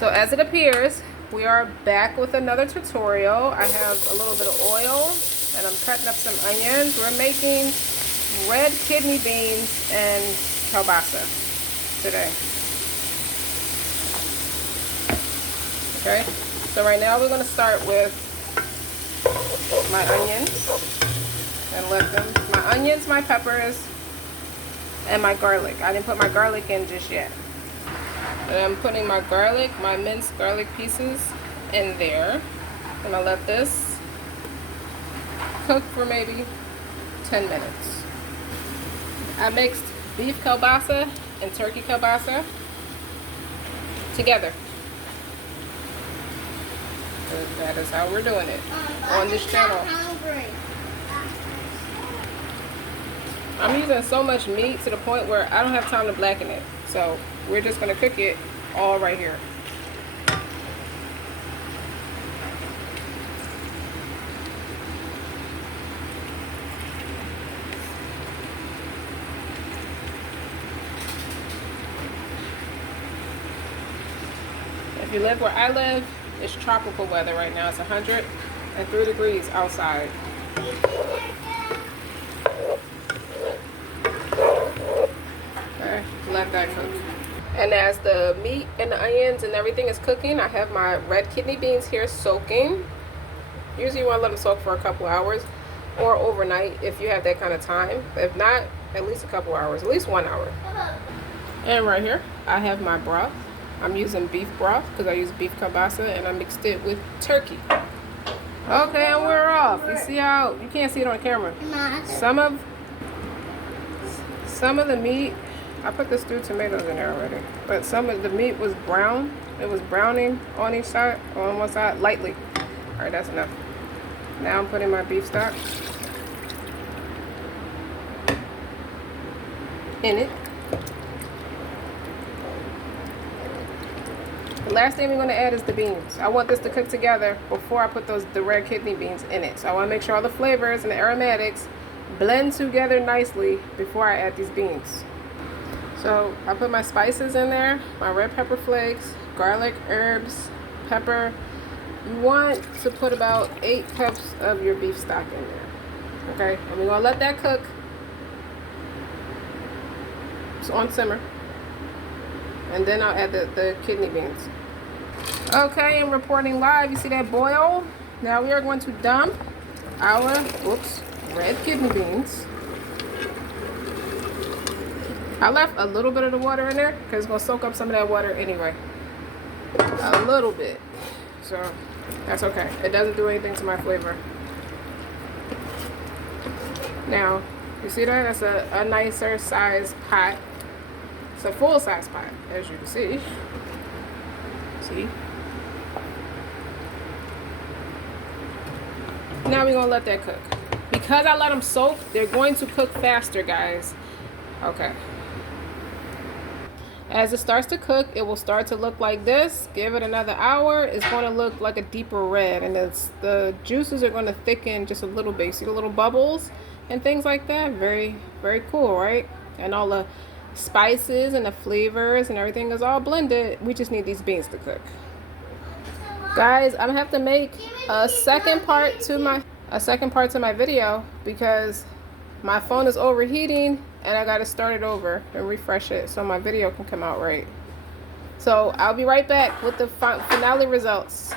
So as it appears, we are back with another tutorial. I have a little bit of oil and I'm cutting up some onions. We're making red kidney beans and kielbasa today. Okay, so right now we're going to start with my onions and let them, my onions, my peppers, and my garlic. I didn't put my garlic in just yet. And I'm putting my garlic, my minced garlic pieces in there. I'm gonna let this cook for maybe 10 minutes. I mixed beef kielbasa and turkey kielbasa together. That is how we're doing it on this channel. I'm using so much meat to the point where I don't have time to blacken it. So we're just gonna cook it all right here. If you live where I live, it's tropical weather right now. It's 103 degrees outside. Okay, let that cook. And as the meat and the onions and everything is cooking, I have my red kidney beans here soaking. Usually you want to let them soak for a couple hours or overnight if you have that kind of time. If not, at least a couple hours, at least 1 hour. And right here, I have my broth. I'm using beef broth because I use beef kielbasa and I mixed it with turkey. Okay, and we're off. You see how, you can't see it on camera. Some of the meat, I put the stewed tomatoes in there already, but some of the meat was brown. It was browning on each side, on one side, lightly. All right, that's enough. Now I'm putting my beef stock in it. The last thing we're going to add is the beans. I want this to cook together before I put the red kidney beans in it. So I want to make sure all the flavors and the aromatics blend together nicely before I add these beans. So I put my spices in there, my red pepper flakes, garlic, herbs, pepper. You want to put about 8 cups of your beef stock in there. Okay, and we're going to let that cook. It's on simmer. And then I'll add the kidney beans. Okay, I'm reporting live. You see that boil? Now we are going to dump our, red kidney beans. I left a little bit of the water in there because it's going to soak up some of that water anyway. A little bit. So that's okay. It doesn't do anything to my flavor. Now, you see that? That's a nicer size pot. It's a full-size pot, as you can see. See? Now we're going to let that cook. Because I let them soak, they're going to cook faster, guys. Okay. As it starts to cook, it will start to look like this. Give it another hour. It's going to look like a deeper red. And the juices are going to thicken just a little bit. See the little bubbles and things like that? Very, very cool, right? And all the spices and the flavors and everything is all blended. We just need these beans to cook. Guys, I'm gonna have to make a second part to my video because my phone is overheating and I gotta start it over and refresh it so my video can come out right. So I'll be right back with the finale results.